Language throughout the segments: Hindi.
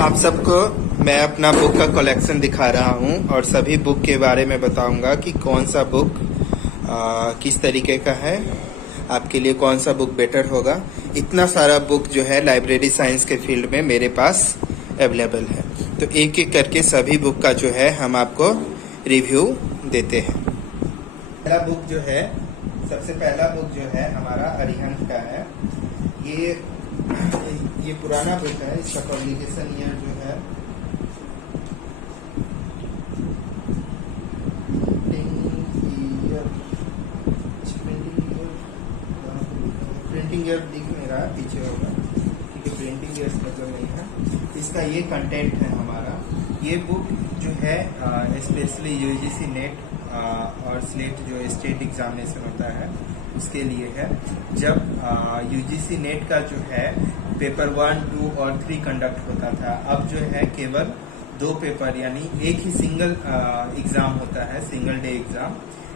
आप सबको मैं अपना बुक का कलेक्शन दिखा रहा हूँ और सभी बुक के बारे में बताऊंगा कि कौन सा बुक किस तरीके का है, आपके लिए कौन सा बुक बेटर होगा। इतना सारा बुक जो है लाइब्रेरी साइंस के फील्ड में मेरे पास अवेलेबल है, तो एक एक करके सभी बुक का जो है हम आपको रिव्यू देते हैं। पहला बुक जो है, सबसे पहला बुक जो है हमारा अरिहंत का है। ये पुराना बुक है, इसका पब्लिकेशन ईयर जो है प्रिंटिंग ईयर दिख नहीं रहा, पीछे होगा क्योंकि प्रिंटिंग ईयर मतलब नहीं है। इसका ये कंटेंट है हमारा। ये बुक जो है स्पेशली यूजीसी नेट और स्लेट जो स्टेट एग्जामिनेशन होता है उसके लिए है। जब यूजीसी नेट का जो है पेपर 1, 2 और 3 कंडक्ट होता था, अब जो है केवल 2 पेपर यानी एक ही सिंगल एग्जाम होता है, सिंगल डे एग्जाम,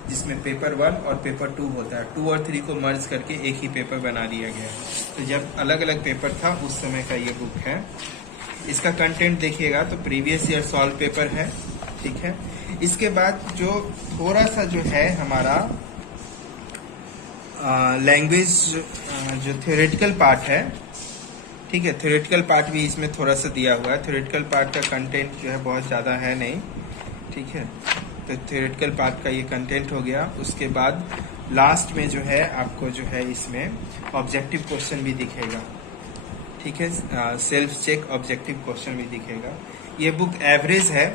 जिसमें पेपर 1 और पेपर 2 होता है। 2 और 3 को मर्ज करके एक ही पेपर बना दिया गया है। तो जब अलग अलग पेपर था उस समय का ये बुक है। इसका कंटेंट देखिएगा तो प्रीवियस ईयर सॉल्व पेपर है, ठीक है। इसके बाद जो थोड़ा सा जो है हमारा लैंग्वेज जो थ्योरेटिकल पार्ट है, ठीक है, थ्योरेटिकल पार्ट भी इसमें थोड़ा सा दिया हुआ है। थ्योरेटिकल पार्ट का कंटेंट जो है बहुत ज़्यादा है नहीं, ठीक है। तो थ्योरेटिकल पार्ट का ये कंटेंट हो गया। उसके बाद लास्ट में जो है आपको जो है इसमें ऑब्जेक्टिव क्वेश्चन भी दिखेगा, ठीक है। सेल्फ चेक ऑब्जेक्टिव क्वेश्चन भी दिखेगा। ये बुक एवरेज है,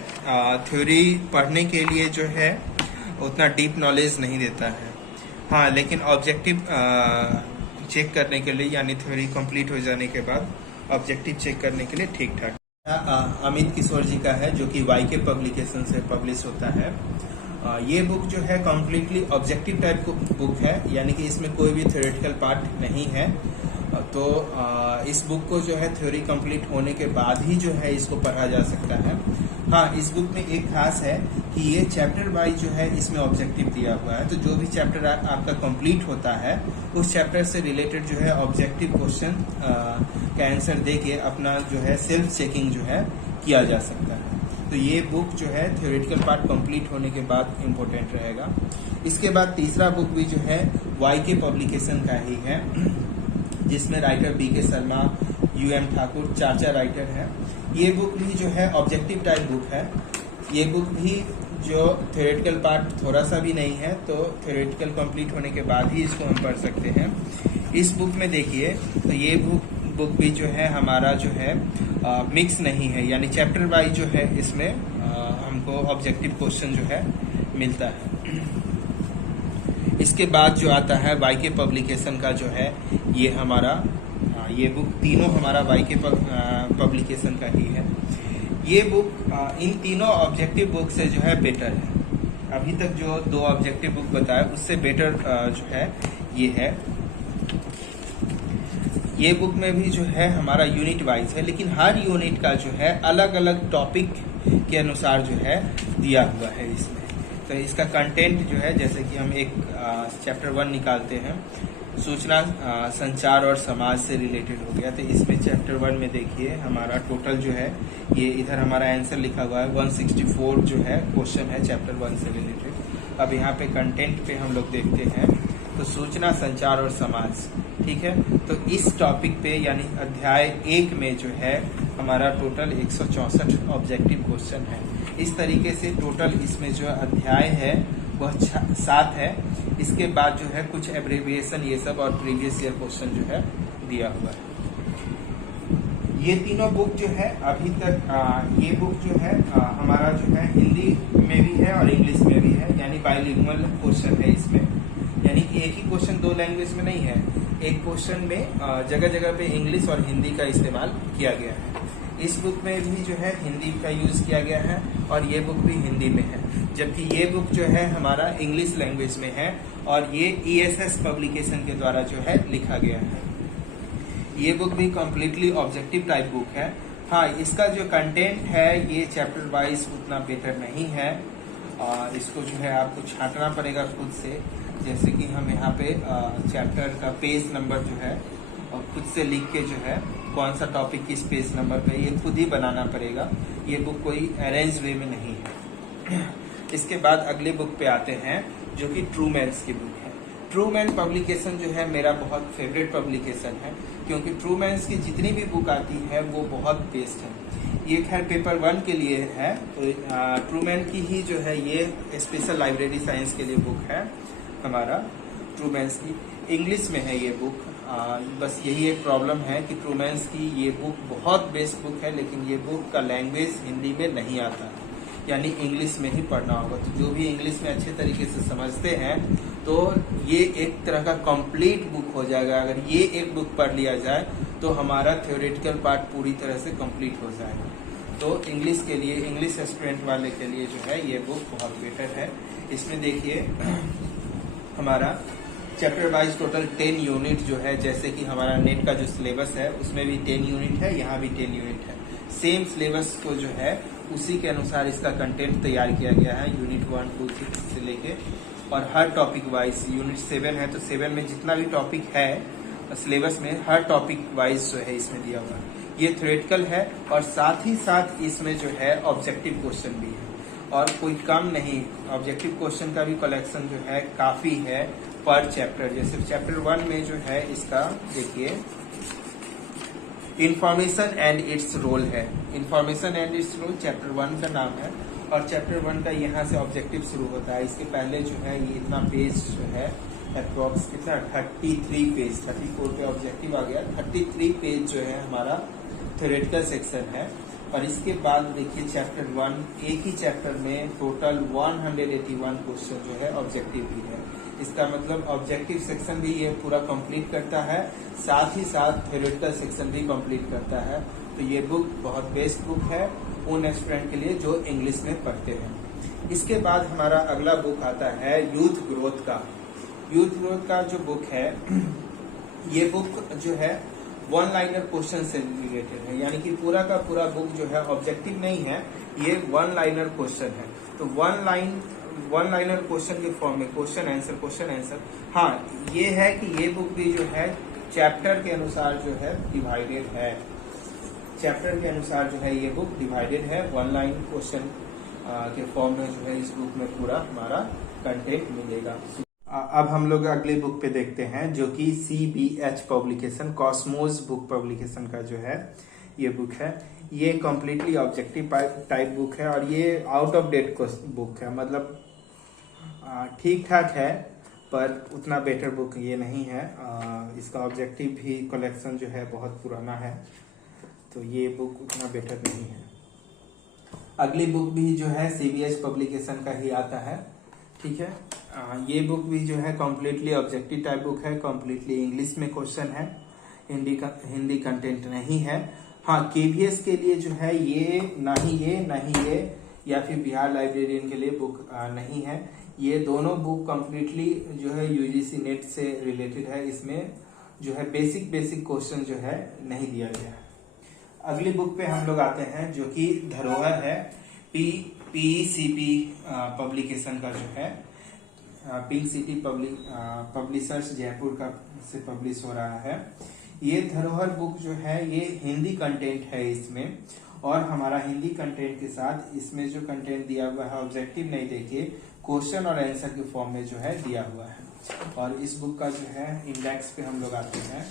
थ्योरी पढ़ने के लिए जो है उतना डीप नॉलेज नहीं देता है, हाँ, लेकिन ऑब्जेक्टिव चेक करने के लिए यानी थ्योरी कंप्लीट हो जाने के बाद ऑब्जेक्टिव चेक करने के लिए ठीक ठाक। अमित किशोर जी का है जो कि वाईके पब्लिकेशन से पब्लिश होता है। ये बुक जो है कम्प्लीटली ऑब्जेक्टिव टाइप बुक है, यानी कि इसमें कोई भी थ्योरेटिकल पार्ट नहीं है। तो इस बुक को जो है थ्योरी कंप्लीट होने के बाद ही जो है इसको पढ़ा जा सकता है। हाँ, इस बुक में एक खास है कि ये चैप्टर वाइज जो है इसमें ऑब्जेक्टिव दिया हुआ है। तो जो भी चैप्टर आपका कंप्लीट होता है उस चैप्टर से रिलेटेड जो है ऑब्जेक्टिव क्वेश्चन का आंसर देके अपना जो है सेल्फ चेकिंग जो है किया जा सकता है। तो ये बुक जो है थ्योरेटिकल पार्ट कंप्लीट होने के बाद इम्पोर्टेंट रहेगा। इसके बाद तीसरा बुक भी जो है वाईके पब्लिकेशन का ही है, जिसमें writer B K Sharma, U M Thakur, चाचा राइटर है। ये बुक भी जो है ऑब्जेक्टिव टाइप बुक है। ये बुक भी जो थ्योरेटिकल पार्ट थोड़ा सा भी नहीं है, तो थ्योरेटिकल कंप्लीट होने के बाद ही इसको हम पढ़ सकते हैं। इस बुक में देखिए तो ये बुक भी जो है हमारा जो है मिक्स नहीं है, यानी चैप्टर वाइज जो है इसमें हमको ऑब्जेक्टिव क्वेश्चन जो है मिलता है। इसके बाद जो आता है वाईके पब्लिकेशन का जो है ये हमारा ये बुक तीनों हमारा वाईके पब्लिकेशन का ही है। ये बुक इन तीनों ऑब्जेक्टिव बुक से जो है बेटर है। अभी तक जो 2 ऑब्जेक्टिव बुक बताया उससे बेटर जो है ये है। ये बुक में भी जो है हमारा यूनिट वाइज है, लेकिन हर यूनिट का जो है अलग अलग टॉपिक के अनुसार जो है दिया हुआ है इसमें। तो इसका कंटेंट जो है, जैसे कि हम एक चैप्टर 1 निकालते हैं, सूचना संचार और समाज से रिलेटेड हो गया। तो इसमें चैप्टर 1 में देखिए हमारा टोटल जो है ये इधर हमारा आंसर लिखा हुआ है 164 जो है क्वेश्चन है चैप्टर 1 से रिलेटेड। अब यहाँ पे कंटेंट पे हम लोग देखते हैं तो सूचना संचार और समाज, ठीक है। तो इस टॉपिक पे यानी अध्याय 1 में जो है हमारा टोटल 164 ऑब्जेक्टिव क्वेश्चन है। इस तरीके से टोटल इसमें जो अध्याय है वह 7 है। इसके बाद जो है कुछ एब्रिविएशन ये सब और प्रीवियस ईयर क्वेश्चन जो है दिया हुआ है। ये तीनों बुक जो है अभी तक ये बुक जो है हमारा जो है हिंदी में भी है और इंग्लिश में भी है, यानी बाइलिंगुअल क्वेश्चन है इसमें। यानी कि एक ही क्वेश्चन 2 लैंग्वेज में नहीं है, एक क्वेश्चन में जगह जगह पे इंग्लिश और हिंदी का इस्तेमाल किया गया है। इस बुक में भी जो है हिंदी का यूज किया गया है और ये बुक भी हिंदी में है, जबकि ये बुक जो है हमारा इंग्लिश लैंग्वेज में है और ये ESS पब्लिकेशन के द्वारा जो है लिखा गया है। ये बुक भी कम्प्लीटली ऑब्जेक्टिव टाइप बुक है। हाँ, इसका जो कंटेंट है ये चैप्टर वाइज उतना बेटर नहीं है और इसको जो है आपको छांटना पड़ेगा खुद से। जैसे कि हम यहाँ पे चैप्टर का पेज नंबर जो है और खुद से लिख के जो है कौन सा टॉपिक किस पेज नंबर पे, ये खुद ही बनाना पड़ेगा। ये बुक कोई अरेंज वे में नहीं है। इसके बाद अगले बुक पे आते हैं जो कि ट्रूमैन्स की बुक है। ट्रूमैन पब्लिकेशन जो है मेरा बहुत फेवरेट पब्लिकेशन है, क्योंकि ट्रूमैन्स की जितनी भी बुक आती है वो बहुत बेस्ट है। ये खैर पेपर 1 के लिए है, तो ट्रूमैन की ही जो है ये स्पेशल लाइब्रेरी साइंस के लिए बुक है हमारा। ट्रूमैन्स की इंग्लिश में है ये बुक। बस यही एक प्रॉब्लम है कि ट्रूमैन्स की ये बुक बहुत बेस्ट बुक है, लेकिन ये बुक का लैंग्वेज हिंदी में नहीं आता है, यानी इंग्लिश में ही पढ़ना होगा। तो जो भी इंग्लिश में अच्छे तरीके से समझते हैं तो ये एक तरह का कंप्लीट बुक हो जाएगा। अगर ये एक बुक पढ़ लिया जाए तो हमारा थ्योरेटिकल पार्ट पूरी तरह से कंप्लीट हो जाएगा। तो इंग्लिश के लिए, इंग्लिश स्टूडेंट वाले के लिए जो है ये बुक बहुत बेटर है। इसमें देखिए हमारा चैप्टर वाइज टोटल 10 यूनिट जो है, जैसे कि हमारा नेट का जो सिलेबस है उसमें भी 10 यूनिट है, यहाँ भी 10 यूनिट है। सेम सिलेबस को जो है उसी के अनुसार इसका कंटेंट तैयार किया गया है, यूनिट 1, 2, 3 से लेके, और हर टॉपिक वाइज। यूनिट 7 है तो 7 में जितना भी टॉपिक है सिलेबस में, हर टॉपिक वाइज जो है इसमें दिया हुआ है। ये थ्योरेटिकल है और साथ ही साथ इसमें जो है ऑब्जेक्टिव क्वेश्चन भी है, और कोई कम नहीं। ऑब्जेक्टिव क्वेश्चन का भी कलेक्शन जो है काफी है पर चैप्टर। जैसे चैप्टर 1 में जो है इसका देखिए इंफॉर्मेशन एंड इट्स रोल है। Information and its role chapter 1 का नाम है, और चैप्टर 1 का यहाँ से ऑब्जेक्टिव शुरू होता है। इसके पहले जो है ये इतना पेज जो है अप्रोक्स कितना 33 पेज, 34 पे ऑब्जेक्टिव आ गया, 33 पेज जो है हमारा थ्योरेटिकल सेक्शन है। और इसके बाद देखिए चैप्टर 1, एक ही चैप्टर में टोटल 181 क्वेश्चन जो है ऑब्जेक्टिव भी है। इसका मतलब ऑब्जेक्टिव सेक्शन भी ये पूरा कंप्लीट करता है, साथ ही साथ थ्योरेटिकल सेक्शन भी कंप्लीट करता है। तो ये बुक बहुत बेस्ट बुक है उन स्टूडेंट के लिए जो इंग्लिश में पढ़ते हैं। इसके बाद हमारा अगला बुक आता है यूथ ग्रोथ का। यूथ ग्रोथ का जो बुक है, ये बुक जो है 1 लाइनर क्वेश्चन से रिलेटेड है, यानी कि पूरा का पूरा बुक जो है ऑब्जेक्टिव नहीं है, ये 1 लाइनर क्वेश्चन है। तो 1 लाइनर क्वेश्चन के फॉर्म में क्वेश्चन आंसर। हाँ, ये है कि ये बुक भी जो है चैप्टर के अनुसार जो है डिवाइडेड है। चैप्टर के अनुसार जो है ये बुक डिवाइडेड है। 1 लाइन क्वेश्चन के फॉर्म में जो है इस बुक में पूरा हमारा कंटेंट मिलेगा। अब हम लोग अगले बुक पे देखते हैं जो कि CBH publication, Cosmos book publication का जो है ये बुक है। ये कम्प्लीटली ऑब्जेक्टिव टाइप बुक है, और ये आउट ऑफ डेट बुक है। मतलब ठीक ठाक है पर उतना बेटर बुक ये नहीं है। इसका ऑब्जेक्टिव भी कलेक्शन जो है बहुत पुराना है, तो ये बुक उतना बेटर नहीं है। अगली बुक भी जो है CBH पब्लिकेशन का ही आता है, ठीक है। ये बुक भी जो है कम्प्लीटली ऑब्जेक्टिव टाइप बुक है, कम्प्लीटली इंग्लिश में क्वेश्चन है, हिंदी कंटेंट नहीं है। हाँ, KVS के लिए जो है ये ना ही ये या फिर बिहार लाइब्रेरियन के लिए बुक नहीं है। ये दोनों बुक कम्प्लीटली जो है UGC नेट से रिलेटेड है। इसमें जो है बेसिक क्वेश्चन जो है नहीं दिया गया है। अगली बुक पे हम लोग आते हैं जो कि धरोहर है, PECP पब्लिकेशन का जो है, पिंक सिटी पब्लिशर्स जयपुर का से पब्लिश हो रहा है। ये धरोहर बुक जो है ये हिंदी कंटेंट है इसमें, और हमारा हिंदी कंटेंट के साथ इसमें जो कंटेंट दिया हुआ है ऑब्जेक्टिव नहीं देखिए, क्वेश्चन और आंसर के फॉर्म में जो है दिया हुआ है। और इस बुक का जो है इंडेक्स पे हम लोग आते हैं।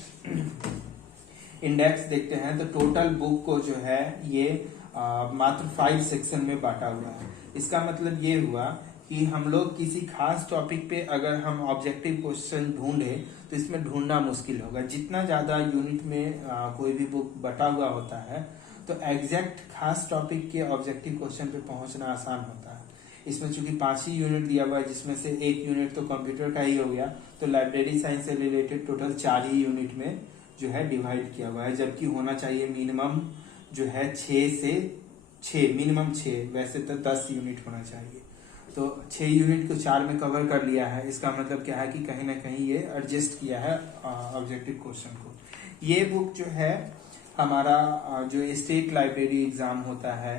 इंडेक्स देखते हैं तो टोटल बुक को जो है ये मात्र 5 सेक्शन में बांटा हुआ है। इसका मतलब ये हुआ कि हम लोग किसी खास टॉपिक पे अगर हम ऑब्जेक्टिव क्वेश्चन ढूंढे तो इसमें ढूंढना मुश्किल होगा। जितना ज्यादा यूनिट में कोई भी बुक बटा हुआ होता है तो एग्जैक्ट खास टॉपिक के ऑब्जेक्टिव क्वेश्चन पे पहुंचना आसान होता है। इसमें चूंकि 5 ही यूनिट दिया हुआ है, जिसमें से 1 यूनिट तो कंप्यूटर का ही हो गया, तो लाइब्रेरी साइंस से रिलेटेड टोटल 4 ही यूनिट में जो है डिवाइड किया हुआ है। जबकि होना चाहिए मिनिमम जो है 6 मिनिमम 6, वैसे तो 10 यूनिट होना चाहिए। तो 6 यूनिट को 4 में कवर कर लिया है। इसका मतलब क्या है कि कहीं ना कहीं ये एडजस्ट किया है ऑब्जेक्टिव क्वेश्चन को। ये बुक जो है हमारा जो स्टेट लाइब्रेरी एग्जाम होता है,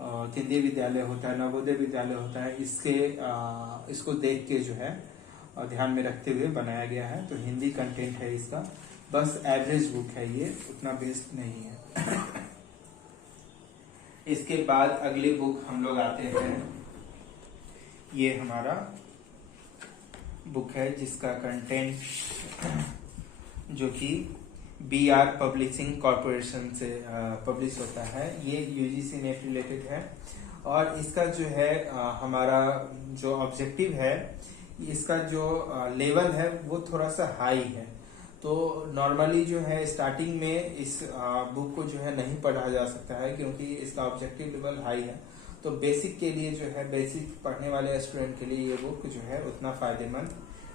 केंद्रीय विद्यालय होता है, नवोदय विद्यालय होता है, इसको देख के जो है ध्यान में रखते हुए बनाया गया है। तो हिंदी कंटेंट है इसका। बस एवरेज बुक है, ये उतना बेस्ट नहीं है। इसके बाद अगली बुक हम लोग आते हैं, ये हमारा बुक है जिसका कंटेंट जो कि BR पब्लिशिंग कॉरपोरेशन से पब्लिश होता है। ये UGC नेट रिलेटेड है और इसका जो है हमारा जो ऑब्जेक्टिव है, इसका जो लेवल है वो थोड़ा सा हाई है। तो नॉर्मली जो है स्टार्टिंग में इस बुक को जो है नहीं पढ़ा जा सकता है क्योंकि इसका ऑब्जेक्टिव लेवल हाई है। तो बेसिक के लिए जो है, बेसिक पढ़ने वाले स्टूडेंट के लिए ये बुक जो है उतना फायदेमंद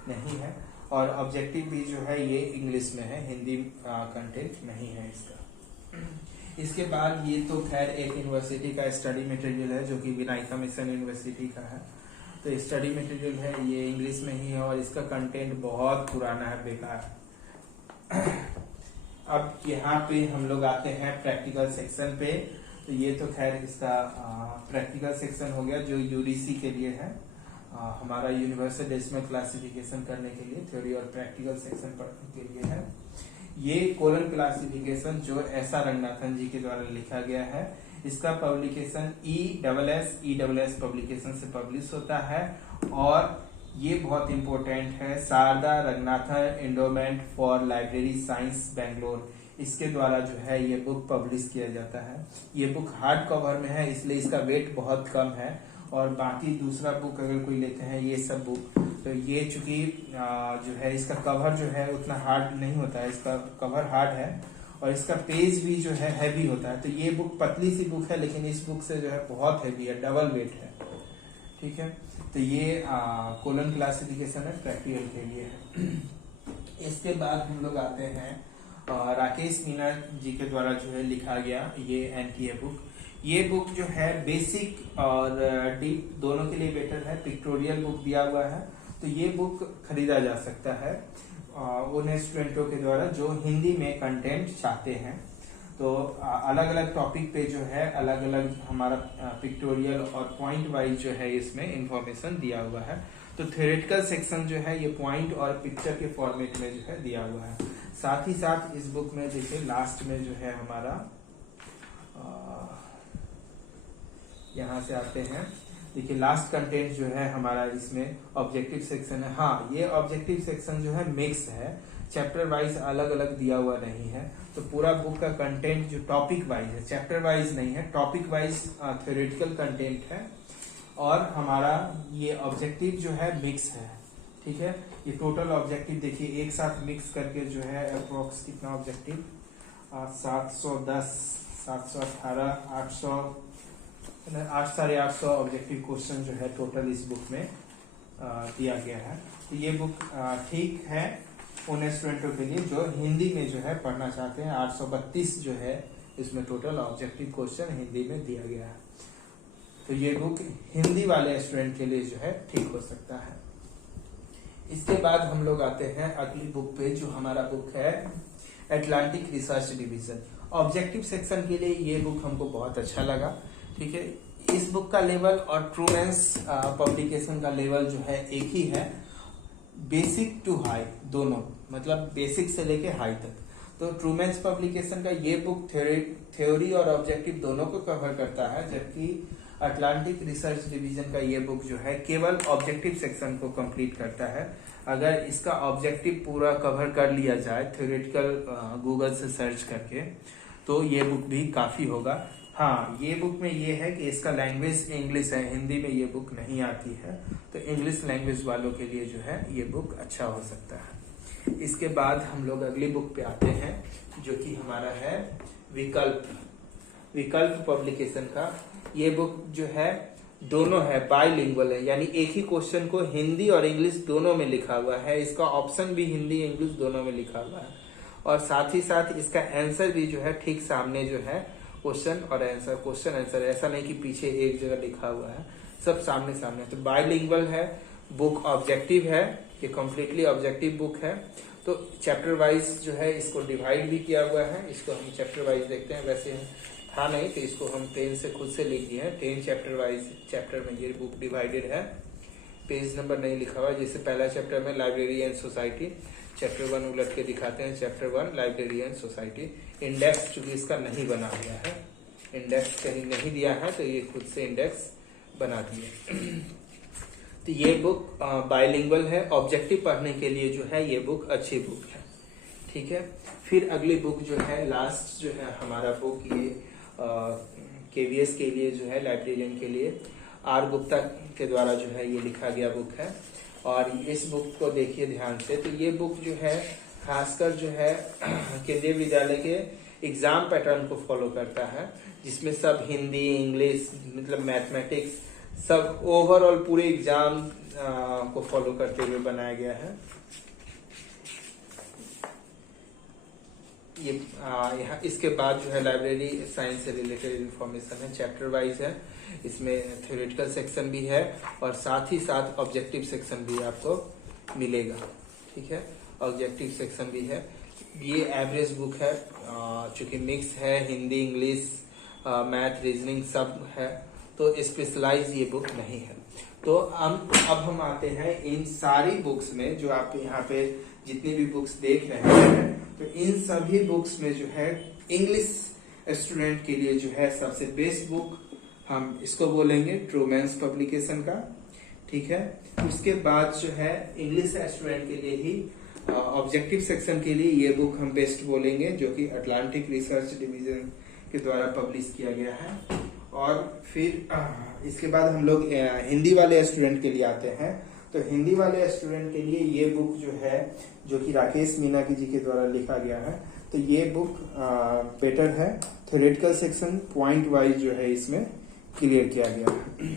नहीं है। और ऑब्जेक्टिव भी जो है ये इंग्लिश में है, हिंदी कंटेंट नहीं है इसका। इसके बाद ये तो खैर एक यूनिवर्सिटी का स्टडी मटेरियल है जो कि विनायका मिशन यूनिवर्सिटी का है। तो स्टडी मटेरियल है, ये इंग्लिश में ही है और इसका कंटेंट बहुत पुराना है, बेकार। अब यहाँ पे हम लोग आते हैं प्रैक्टिकल सेक्शन पे। तो ये तो खैर इसका प्रैक्टिकल सेक्शन हो गया जो यूजीसी के लिए है, हमारा यूनिवर्सल डेसिमल क्लासिफिकेशन करने के लिए, थ्योरी और प्रैक्टिकल सेक्शन पढ़ने के लिए है। ये कोलन क्लासिफिकेशन जो एस.आर. रंगनाथन जी के द्वारा लिखा गया है, इसका पब्लिकेशन ESS पब्लिकेशन से पब्लिश होता है। और ये बहुत इंपॉर्टेंट है, Sarada Ranganathan endowment for library science Bangalore, इसके द्वारा जो है ये बुक पब्लिश किया जाता है। ये बुक हार्ड कवर में है इसलिए इसका वेट बहुत कम है। और बाकी दूसरा बुक अगर कोई लेते हैं ये सब बुक, तो ये चूंकि जो है इसका कवर जो है उतना हार्ड नहीं होता है, इसका कवर हार्ड है और इसका पेज भी जो है हैवी होता है। तो ये बुक पतली सी बुक है लेकिन इस बुक से जो है बहुत हैवी है, डबल वेट है, ठीक है। तो ये कोलन क्लासिफिकेशन है, प्रैक्टिकल के लिए है। इसके बाद हम लोग आते हैं राकेश मीना जी के द्वारा जो है लिखा गया ये NTA बुक। ये बुक जो है बेसिक और डीप दोनों के लिए बेटर है, पिक्टोरियल बुक दिया हुआ है। तो ये बुक खरीदा जा सकता है उन स्टूडेंटों के द्वारा जो हिंदी में कंटेंट चाहते हैं। तो अलग अलग टॉपिक पे जो है अलग अलग हमारा पिक्टोरियल और पॉइंट वाइज जो है इसमें इंफॉर्मेशन दिया हुआ है। तो थ्योरेटिकल सेक्शन जो है ये पॉइंट और पिक्चर के फॉर्मेट में जो है दिया हुआ है। साथ ही साथ इस बुक में देखिए लास्ट में जो है हमारा यहाँ से आते हैं, देखिए लास्ट कंटेंट जो है हमारा इसमें ऑब्जेक्टिव सेक्शन है। हाँ, ये ऑब्जेक्टिव सेक्शन जो है मिक्स है, चैप्टर वाइज अलग अलग दिया हुआ नहीं है। तो पूरा बुक का कंटेंट जो टॉपिक वाइज है, चैप्टर वाइज नहीं है, टॉपिक वाइज थ्योरेटिकल कंटेंट है। और हमारा ये ऑब्जेक्टिव जो है मिक्स है, ठीक है। ये टोटल ऑब्जेक्टिव देखिए एक साथ मिक्स करके जो है अप्रोक्स कितना ऑब्जेक्टिव 710, 718, 800 ऑब्जेक्टिव क्वेश्चन जो है टोटल इस बुक में दिया गया है। तो ये बुक ठीक है उन स्टूडेंटों के लिए जो हिंदी में जो है पढ़ना चाहते हैं। 832 जो है इसमें टोटल ऑब्जेक्टिव क्वेश्चन हिंदी में दिया गया है। तो ये बुक हिंदी वाले स्टूडेंट के लिए जो है ठीक हो सकता है। इसके बाद हम लोग आते हैं अगली बुक पे जो हमारा बुक है Atlantic research division. Objective section के लिए ये बुक हमको बहुत अच्छा लगा, ठीक है। इस बुक का लेवल और ट्रूमेंस पब्लिकेशन का लेवल जो है एक ही है, बेसिक टू हाई दोनों, मतलब बेसिक से लेके हाई तक। तो ट्रूमेंस पब्लिकेशन का ये बुक थ्योरी और ऑब्जेक्टिव दोनों को कवर करता है, जबकि अटलांटिक रिसर्च डिवीजन का ये बुक जो है केवल ऑब्जेक्टिव सेक्शन को कंप्लीट करता है। अगर इसका ऑब्जेक्टिव पूरा कवर कर लिया जाए थ्योरेटिकल गूगल से सर्च करके तो ये बुक भी काफी होगा। हाँ, ये बुक में ये है कि इसका लैंग्वेज इंग्लिश है, हिंदी में ये बुक नहीं आती है। तो इंग्लिश लैंग्वेज वालों के लिए जो है ये बुक अच्छा हो सकता है। इसके बाद हम लोग अगली बुक पे आते हैं जो कि हमारा है विकल्प पब्लिकेशन का। ये बुक जो है दोनों है बाइलिंगुअल है, यानी एक ही क्वेश्चन को हिंदी और इंग्लिश दोनों में लिखा हुआ है। इसका ऑप्शन भी हिंदी इंग्लिश दोनों में लिखा हुआ है और साथ ही साथ इसका आंसर भी जो है ठीक सामने जो है क्वेश्चन और आंसर, क्वेश्चन आंसर, ऐसा नहीं कि पीछे एक जगह लिखा हुआ है, सब सामने सामने। तो बाइलिंगुअल है, बुक ऑब्जेक्टिव है, ये कम्प्लीटली ऑब्जेक्टिव बुक है। तो चैप्टर वाइज जो है इसको डिवाइड भी किया हुआ है। इसको हम चैप्टर वाइज देखते हैं, वैसे था नहीं तो इसको हम पेन से खुद से लिख दिए हैं। 10 चैप्टर वाइज चैप्टर में ये बुक डिवाइडेड है, पेज नंबर नहीं लिखा हुआ। जैसे पहला चैप्टर में लाइब्रेरी एंड सोसाइटी, चैप्टर 1 उलट के दिखाते हैं। Chapter 1 library and society. Index चूंकि इसका नहीं बना हुआ है, इंडेक्स कहीं नहीं दिया है तो ये खुद से इंडेक्स बना दिए। तो ये बुक बाइलिंगुअल है, ऑब्जेक्टिव पढ़ने के लिए जो है ये बुक अच्छी बुक है, ठीक है। फिर अगली बुक जो है, लास्ट जो है हमारा बुक, ये KVS के लिए जो है, लाइब्रेरियन के लिए आर गुप्ता के द्वारा जो है ये लिखा गया बुक है। और इस बुक को देखिए ध्यान से। तो ये बुक जो है खासकर जो है केंद्रीय विद्यालय के एग्जाम पैटर्न को फॉलो करता है, जिसमें सब हिंदी, इंग्लिश, मतलब मैथमेटिक्स सब ओवरऑल पूरे एग्जाम को फॉलो करते हुए बनाया गया है। ये यहाँ इसके बाद जो है लाइब्रेरी साइंस से रिलेटेड इंफॉर्मेशन है, चैप्टर वाइज है। इसमें थ्योरेटिकल सेक्शन भी है और साथ ही साथ ऑब्जेक्टिव सेक्शन भी आपको मिलेगा, ठीक है। ऑब्जेक्टिव सेक्शन भी है। ये एवरेज बुक है, चूंकि मिक्स है, हिंदी, इंग्लिश, मैथ, रीजनिंग सब है, तो स्पेशलाइज ये बुक नहीं है। तो अब हम आते हैं इन सारी बुक्स में, जो आप यहाँ पे जितनी भी बुक्स देख रहे हैं, तो इन सभी बुक्स में जो है इंग्लिश स्टूडेंट के लिए जो है सबसे बेस्ट बुक हम इसको बोलेंगे, ट्रूमैन्स पब्लिकेशन का, ठीक है। उसके बाद जो है इंग्लिश स्टूडेंट के लिए ही ऑब्जेक्टिव सेक्शन के लिए ये बुक हम बेस्ट बोलेंगे, जो कि अटलांटिक रिसर्च डिवीजन के द्वारा पब्लिश किया गया है। और फिर इसके बाद हम लोग हिंदी वाले स्टूडेंट के लिए आते हैं। तो हिंदी वाले स्टूडेंट के लिए ये बुक जो है, जो कि राकेश मीनाकी जी के द्वारा लिखा गया है, तो ये बुक बेटर है। थ्योरेटिकल सेक्शन पॉइंट वाइज जो है इसमें क्लियर किया गया है,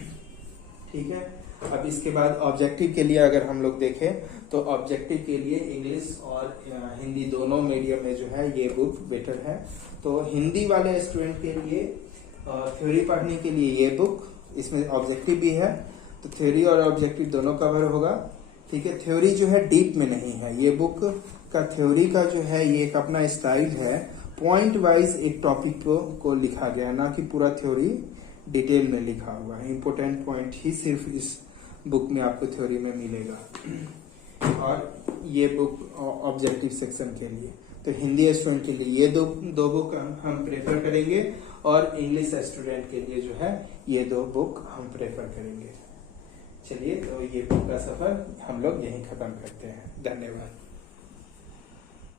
ठीक है। अब इसके बाद ऑब्जेक्टिव के लिए अगर हम लोग देखें, तो ऑब्जेक्टिव के लिए इंग्लिश और हिंदी दोनों मीडियम में जो है ये बुक बेटर है। तो हिंदी वाले स्टूडेंट के लिए थ्योरी पढ़ने के लिए ये बुक, इसमें ऑब्जेक्टिव भी है, तो थ्योरी और ऑब्जेक्टिव दोनों कवर होगा, ठीक है। थ्योरी जो है डीप में नहीं है, ये बुक का थ्योरी का जो है ये एक अपना स्टाइल है, पॉइंट वाइज एक टॉपिक को लिखा गया है, ना कि पूरा थ्योरी डिटेल में लिखा हुआ है। इंपोर्टेंट पॉइंट ही सिर्फ इस बुक में आपको थ्योरी में मिलेगा। और ये बुक ऑब्जेक्टिव सेक्शन के लिए, तो हिंदी स्टूडेंट के लिए ये दो बुक हम प्रेफर करेंगे, और इंग्लिश स्टूडेंट के लिए जो है ये 2 बुक हम प्रेफर करेंगे। चलिए, तो ये बुक का सफर हम लोग यहीं खत्म करते हैं। धन्यवाद।